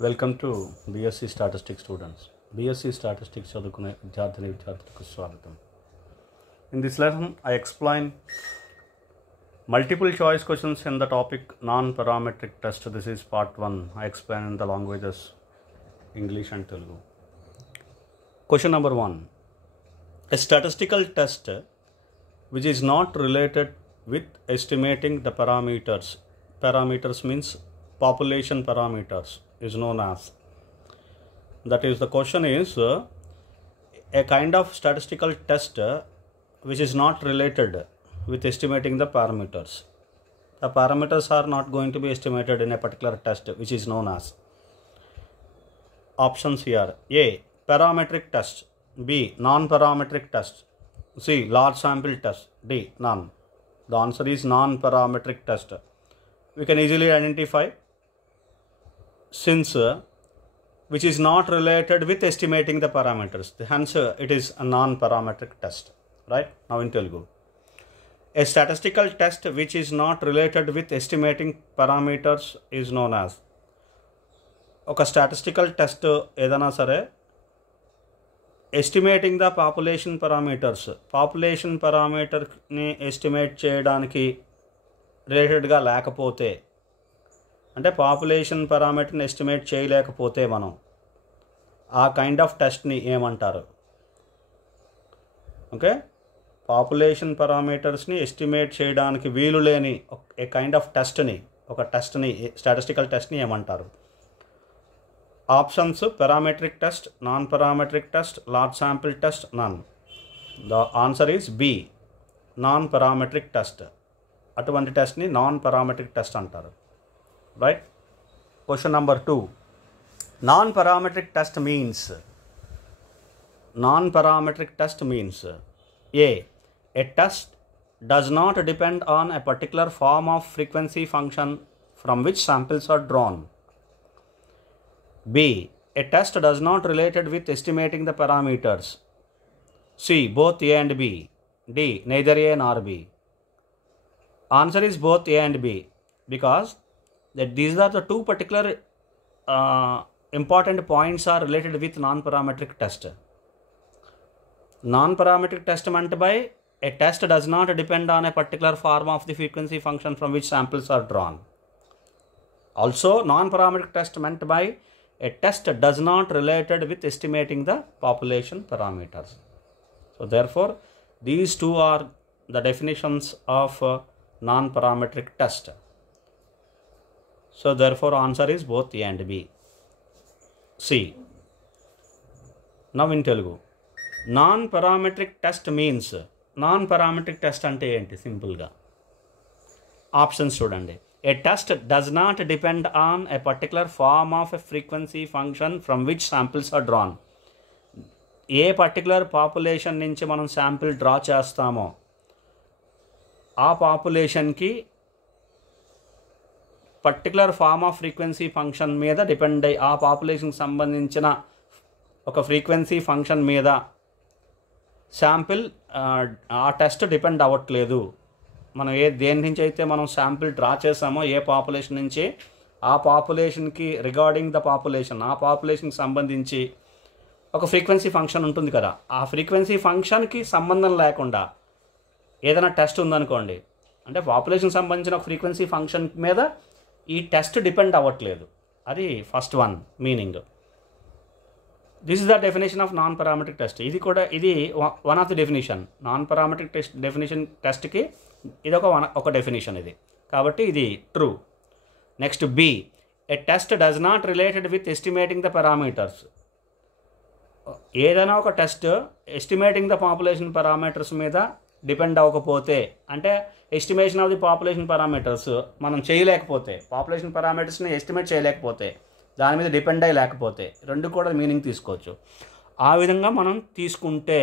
Welcome to BSc Statistics students. BSc Statistics చదువుకునే విద్యార్థులకు స్వాగతం. In this lesson, I explain multiple choice questions in the topic non-parametric test. This is part 1. I explain in the languages English and Telugu. Question number 1. A statistical test which is not related with estimating the parameters. Parameters means population parameters is known as. That is, the question is a kind of statistical test which is not related with estimating the parameters. The parameters are not going to be estimated in a particular test which is known as. Options here: A. Parametric test. B. Non-parametric test. C. Large sample test. D. None. The answer is non-parametric test. We can easily identify, since which is not related with estimating the parameters, hence it is a non-parametric test, right? Now in Telugu, a statistical test which is not related with estimating parameters is known as. ఒక statistical test ఏదైనా సరే estimating the population పారామీటర్ని estimate చేయడానికి రిలేటెడ్గా లేకపోతే, అంటే population పారామీటర్ని estimate చేయలేకపోతే మనం ఆ కైండ్ ఆఫ్ టెస్ట్ని ఏమంటారు? ఓకే, పాపులేషన్ పారామీటర్స్ని ఎస్టిమేట్ చేయడానికి వీలు లేని ఏ కైండ్ ఆఫ్ టెస్ట్ని, ఒక టెస్ట్ని, స్టాటిస్టికల్ టెస్ట్ని ఏమంటారు? Options: parametric test, non parametric test, large sample test, none. The answer is B, non parametric test. అటువంటి టెస్ట్ని నాన్ పారామెట్రిక్ టెస్ట్ అంటారు, right? Question number 2. Non-parametric test means A. A test does not depend on a particular form of frequency function from which samples are drawn. B. A test does not related with estimating the parameters. C. Both A and B. D. Neither A nor B. Answer is both A and B, because that these are the two particular important points are related with non-parametric test. Non-parametric test meant by a test does not depend on a particular form of the frequency function from which samples are drawn. Also, non-parametric test meant by a test does not related with estimating the population parameters. So therefore, these two are the definitions of non-parametric test. So therefore, answer is both A and B. C. Now in Telugu, non-parametric test means, non-parametric test ante enti simple ga options chudandi. A test does not depend on a particular form of a frequency function from which samples are drawn. ఏ particular population నుంచి మనం sample draw చేస్తామో ఆ పాపులేషన్కి particular form of frequency function మీద depend అయ్యి, ఆ పాపులేషన్కి సంబంధించిన ఒక ఫ్రీక్వెన్సీ ఫంక్షన్ మీద శాంపిల్, ఆ టెస్ట్ డిపెండ్ అవ్వట్లేదు. మనం దేని నుంచి అయితే మనం శాంపిల్ డ్రా చేసామో, ఏ పాపులేషన్ నుంచి, ఆ పాపులేషన్కి రిగార్డింగ్ ద పాపులేషన్, ఆ పాపులేషన్కి సంబంధించి ఒక ఫ్రీక్వెన్సీ ఫంక్షన్ ఉంటుంది కదా, ఆ ఫ్రీక్వెన్సీ ఫంక్షన్కి సంబంధం లేకుండా ఏదైనా టెస్ట్ ఉందనుకోండి, అంటే పాపులేషన్కి సంబంధించిన ఒక ఫ్రీక్వెన్సీ ఫంక్షన్ మీద ఈ టెస్ట్ డిపెండ్ అవ్వట్లేదు. అది first one meaning. This is the definition of non parametric test. ఇది one of the definition. Non parametric test టెస్ట్కి ఇది ఒక డెఫినేషన్ ఇది, కాబట్టి ఇది true. Next B. A test does not related with estimating the parameters. ఏదైనా ఒక test estimating the population parameters మీద డిపెండ్ అవ్వకపోతే, అంటే estimation of the population parameters మనం చేయలేకపోతే, పాపులేషన్ పారామీటర్స్ని ఎస్టిమేట్ చేయలేకపోతే, దాని మీద డిపెండ్ అయ్యి లేకపోతే, రెండు కూడా మీనింగ్ తీసుకోవచ్చు. ఆ విధంగా మనం తీసుకుంటే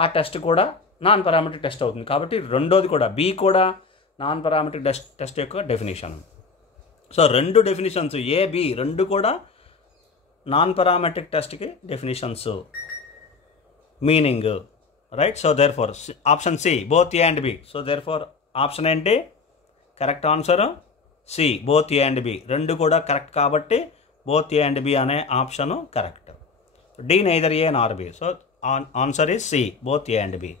ఆ టెస్ట్ కూడా నాన్ పారామెట్రిక్ టెస్ట్ అవుతుంది. కాబట్టి రెండోది కూడా, బి కూడా నాన్ పారామెట్రిక్ టెస్ట్ యొక్క డెఫినేషన్. సో రెండు డెఫినేషన్స్, ఏ బి రెండు కూడా నాన్ పారామెట్రిక్ టెస్ట్కి definitions, meaning, right? So therefore option C, both A and B. So therefore option ఏంటి? Correct answer C, both A and B రెండు కూడా correct. కాబట్టి both A and B అనే option correct. D neither A nor B. So answer is C, both A and B.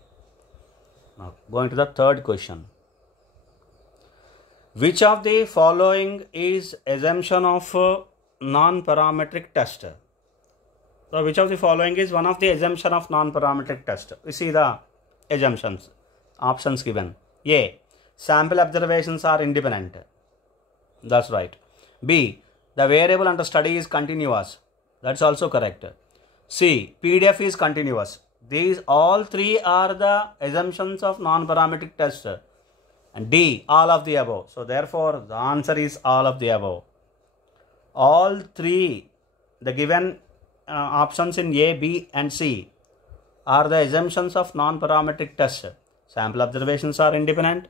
Going to the third question. Which of the following is assumption of non-parametric test? So which of the following is one of the assumption of non-parametric test? We see the assumptions, options given. A, sample observations are independent. That's right. B, the variable under study is continuous. That's also correct. C, PDF is continuous. These all three are the assumptions of non-parametric test. And D, all of the above. So therefore the answer is all of the above. All three, the given options in A, B and C are the assumptions of non-parametric test. Sample observations are independent.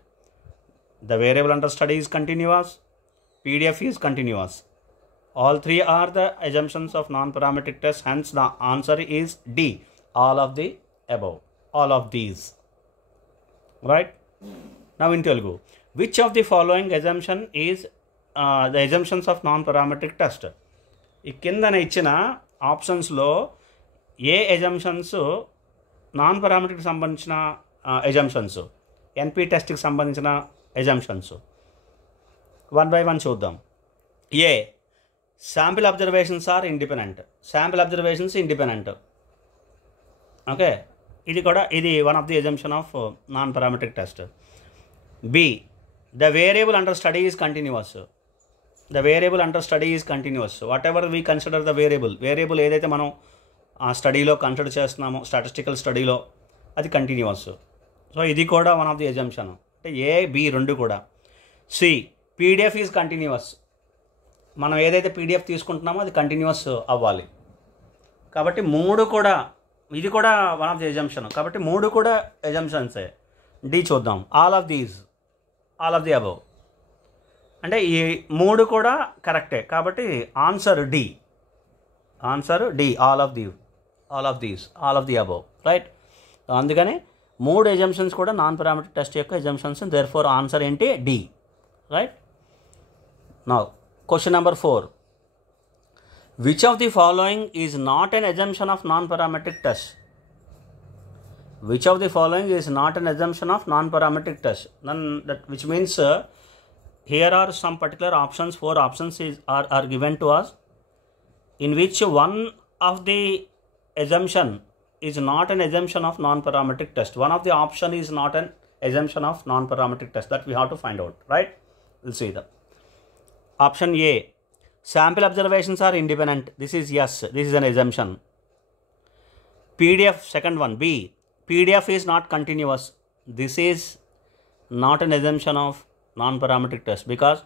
The variable under study is continuous. PDF is continuous. All three are the assumptions of non-parametric test. Hence the answer is D, all of the above. All of these. Right? Now in Telugu, which of the following assumption is the assumptions of non-parametric test? ఈ కిందన ఇచ్చిన ఆప్షన్స్లో ఏ assumptions non పారామెట్రిక్కి సంబంధించిన assumptions, ఎన్పి టెస్ట్కి సంబంధించిన assumptions, one by one చూద్దాం. A, sample observations are independent. Sample observations independent. Okay, ఇది one of the assumption of non parametric test. B, the variable under study is continuous. The variable under study is continuous. Whatever we consider the variable ఏదైతే మనం ఆ స్టడీలో consider చేస్తున్నామో, statistical స్టడీలో, అది continuous. So ఇది కూడా one of the assumption. అంటే ఏ, బి రెండు కూడా. C, PDF is continuous. మనం ఏదైతే పీడిఎఫ్ తీసుకుంటున్నామో అది కంటిన్యూస్ అవ్వాలి. కాబట్టి మూడు కూడా, ఇది కూడా వన్ ఆఫ్ ది ఎజంప్షన్. కాబట్టి మూడు కూడా ఎజంప్షన్సే. డి చూద్దాం. All of these, all of the above. అంటే ఈ మూడు కూడా కరెక్టే. కాబట్టి answer D. Answer D, all of these, all of the above. Right. అందుకని మూడు ఎజంప్షన్స్ కూడా నాన్ పారామెట్రిక్ టెస్ట్ యొక్క ఎజంప్షన్స్. దేర్ ఫోర్ ఆన్సర్ ఏంటి? D. Right. Now question number 4. Which of the following is not an assumption of non parametric test? Which of the following is not an assumption of non-parametric test? Then that, which means here are some particular options. 4 options are given to us, in which one of the assumption is not an assumption of non-parametric test. One of the option is not an assumption of non-parametric test. That we have to find out. Right? We'll see that. Option A, sample observations are independent. This is yes. This is an assumption. PDF, second one. B, PDF is not continuous. This is not an assumption of non-parametric test because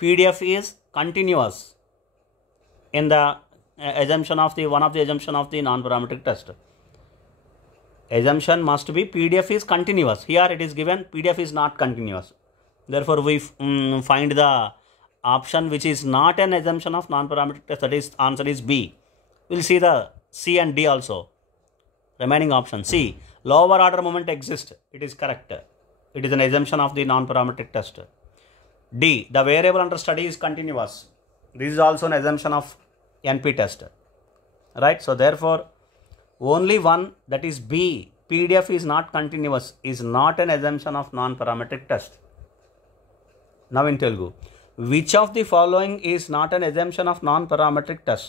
PDF is continuous in the assumption of the one of the assumption of the non-parametric test. Assumption must be PDF is continuous. Here it is given PDF is not continuous. Therefore we find the option which is not an assumption of non-parametric test. That is answer is B. We'll see the C and D also. Remaining option C, lower order moment exists. It is correct. It is an assumption of the non-parametric test. D, the variable under study is continuous. This is also an assumption of NP test. Right? So therefore only one, that is B, PDF is not continuous, is not an assumption of non-parametric test. Now in Telugu, which of the following is not an assumption of non-parametric test?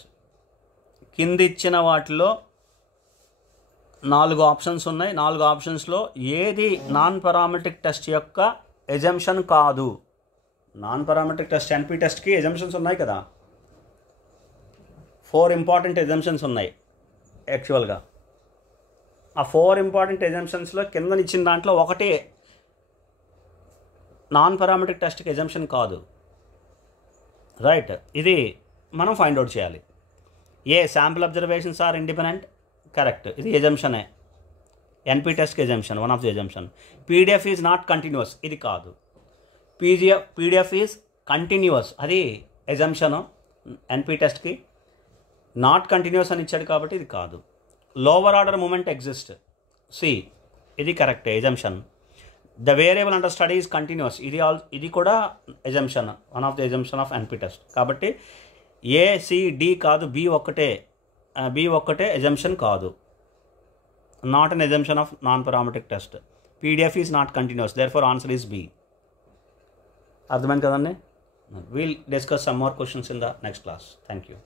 కింది ఇచ్చిన వాటిలో 4 options ఉన్నాయి. 4 ఆప్షన్స్లో ఏది non parametric test యొక్క assumption కాదు? Non parametric test, ఎన్పి టెస్ట్కి assumptions ఉన్నాయి కదా, 4 ఇంపార్టెంట్ ఎజంప్షన్స్ ఉన్నాయి యాక్చువల్గా. ఆ 4 ఇంపార్టెంట్ ఎజంప్షన్స్లో కింద ఇచ్చిన దాంట్లో ఒకటే నాన్ పారామెట్రిక్ టెస్ట్కి ఎజంప్షన్ కాదు. రైట్. ఇది మనం ఫైండ్ అవుట్ చేయాలి. A, sample observations are independent. Correct. ఇది ఎజంప్షనే. ఎన్పి టెస్ట్కి assumption, one of the assumption. PDF is not continuous. ఇది కాదు. పీడిఎఫ్ ఈజ్ కంటిన్యూస్, అది ఎజంప్షను. ఎన్పి టెస్ట్కి నాట్ కంటిన్యూస్ అని ఇచ్చాడు కాబట్టి ఇది కాదు. Lower order moment exist. C, ఇది correct, assumption. The variable under study is continuous. ఇది కూడా assumption, one of the assumption of NP test. కాబట్టి ఏసిడి కాదు, బి ఒక్కటే ఎజంప్షన్ కాదు. Not an assumption of non parametric test. PDF is not continuous, therefore answer is B. అర్థమైంది కదండి? We'll discuss some more questions in the next class. Thank you.